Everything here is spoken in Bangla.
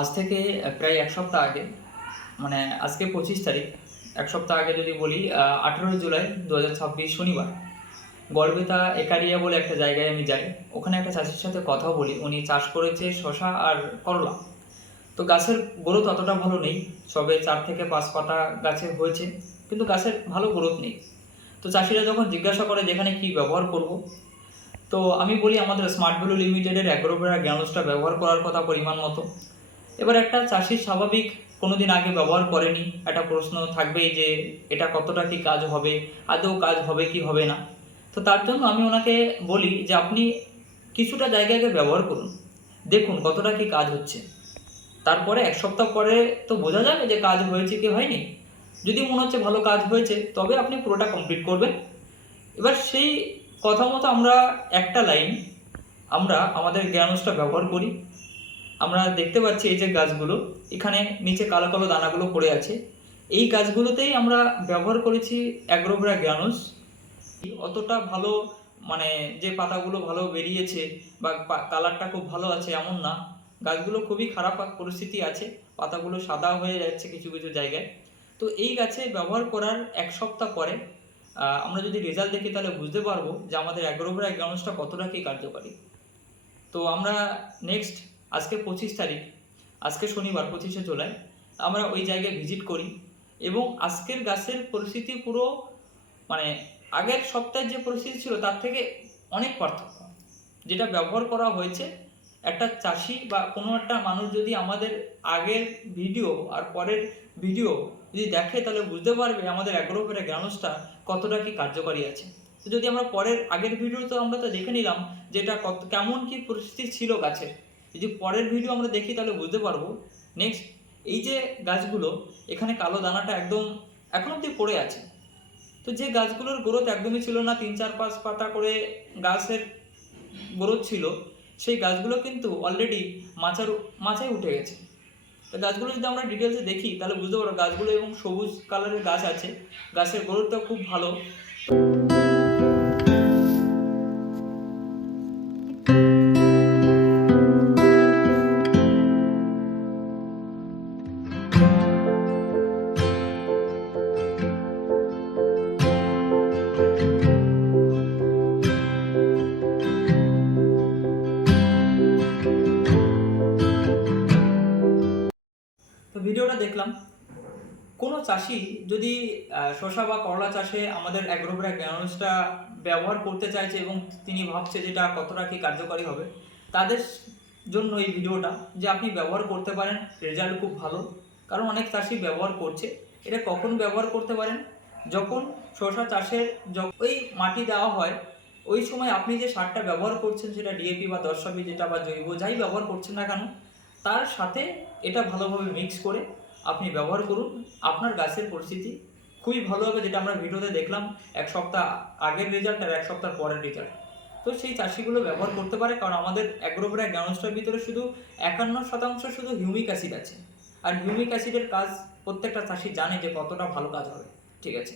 আজ থেকে প্রায় ১ সপ্তাহ আগে, মানে আজকে ২৫ তারিখ, ১ সপ্তাহ আগে যদি বলি ১৮ জুলাই ২০২৬ শনিবার গড়বেতা একারিয়া বলে একটা জায়গায় আমি যাই। ওখানে একটা চাষির সাথে কথা বলি। উনি চাষ করেছে শশা আর করলা। তো গাছের গ্রোথ অতটা ভালো নেই, সবে ৪ থেকে ৫ পাতা গাছে হয়েছে, কিন্তু গাছের ভালো গ্রোথ নেই। তো চাষিরা যখন জিজ্ঞাসা করে যেখানে কি ব্যবহার করব, তো আমি বলি আমাদের স্মার্ট ভ্যালু লিমিটেডের অ্যাগ্রোভেরা গ্যানোসটা ব্যবহার করার কথা পরিমাণ মতো। এবার একটা চাষি স্বাভাবিক কোনোদিন আগে ব্যবহার করেনি, একটা প্রশ্ন থাকবেই যে এটা কতটা কি কাজ হবে, আদৌ কাজ হবে কি হবে না। তো তার জন্য আমি ওনাকে বলি যে আপনি কিছুটা জায়গায় ব্যবহার করুন, দেখুন কতটা কি কাজ হচ্ছে। তারপরে ১ সপ্তাহ পরে তো বোঝা যাবে যে কাজ হয়েছে কি হয়নি। যদি মনে হচ্ছে ভালো কাজ হয়েছে তবে আপনি পুরোটা কমপ্লিট করবেন। এবার সেই কথা মতো আমরা একটা লাইন আমরা আমাদের গ্যানোসটা ব্যবহার করি। আমরা দেখতে পাচ্ছি এই যে গাছগুলো, এখানে নিচে কালো কালো দানাগুলো পড়ে আছে, এই গাছগুলোতেই আমরা ব্যবহার করেছি অ্যাগ্রোভেরা গ্যানোস। অতটা ভালো, মানে যে পাতাগুলো ভালো বেরিয়েছে বা কালারটা খুব ভালো আছে এমন না, গাছগুলো খুবই খারাপ পরিস্থিতি আছে, পাতাগুলো সাদা হয়ে যাচ্ছে কিছু কিছু জায়গায়। তো এই গাছে ব্যবহার করার ১ সপ্তাহ পরে আমরা যদি রেজাল্ট দেখি তাহলে বুঝতে পারবো যে আমাদের অ্যাগ্রোভেরা গ্যানোসটা কতটা কি কার্যকারী। তো আমরা নেক্সট, আজকে ২৫ তারিখ, আজকে শনিবার ২৫শে জুলাই, আমরা ওই জায়গায় ভিজিট করি এবং আজকের গাছের পরিস্থিতি পুরো, মানে আগের সপ্তাহের যে পরিস্থিতি ছিল তার থেকে অনেক পার্থক্য। যেটা ব্যবহার করা হয়েছে, একটা চাষি বা কোনো একটা মানুষ যদি আমাদের আগের ভিডিও আর পরের ভিডিও যদি দেখে তাহলে বুঝতে পারবে আমাদের অ্যাগ্রোভেরা গ্যানোসটা কতটা কি কার্যকারী আছে। তো যদি আমরা পরের আগের ভিডিও তো আমরা তো দেখে নিলাম যে এটা কত কেমন কি পরিস্থিতি ছিল গাছের, যদি পরের ভিডিও আমরা দেখি তাহলে বুঝতে পারবো। নেক্সট, এই যে গাছগুলো, এখানে কালো দানাটা একদম এখন অব্দি পড়ে আছে। তো যে গাছগুলোর গ্রোথ একদমই ছিল না, ৩ ৪ ৫ পাতা করে গাছের গ্রোথ ছিল, সেই গাছগুলো কিন্তু অলরেডি মাচায় উঠে গেছে। তো গাছগুলো যদি আমরা ডিটেলসে দেখি তাহলে বুঝতে পারবো গাছগুলো এবং সবুজ কালারের গাছ আছে, গাছের গ্রোথটা খুব ভালো। তো ভিডিওটা দেখলাম, কোনো চাষি যদি শসা বা করলা চাষে আমাদের অ্যাগ্রোভেরা গ্যানোসটা ব্যবহার করতে চাইছে এবং তিনি ভাবছে যেটা কতটা কি কার্যকারী হবে, তাদের জন্য এই ভিডিওটা, যে আপনি ব্যবহার করতে পারেন, রেজাল্ট খুব ভালো। কারণ অনেক চাষি ব্যবহার করছে। এটা কখন ব্যবহার করতে পারেন? যখন শসা চাষের ওই মাটি দেওয়া হয়, ওই সময় আপনি যে সারটা ব্যবহার করছেন, সেটা ডিএপি বা ১০ যেটা বা জৈব যাই ব্যবহার করছেন না কেন, তার সাথে এটা ভালোভাবে মিক্স করে আপনি ব্যবহার করুন। আপনার গাছের পরিস্থিতি খুবই ভালো হবে, যেটা আমরা ভিডিওতে দেখলাম ১ সপ্তাহ আগের রেজাল্ট আর ১ সপ্তাহ পরের রেজাল্ট। তো সেই চাষিগুলো ব্যবহার করতে পারে, কারণ আমাদের অ্যাগ্রোভেরা গ্যানোসটার ভিতরে শুধু ৫১% শুধু হিউমিক অ্যাসিড আছে। আর হিউমিক অ্যাসিডের কাজ প্রত্যেকটা চাষি জানে যে কতটা ভালো কাজ হবে। ঠিক আছে।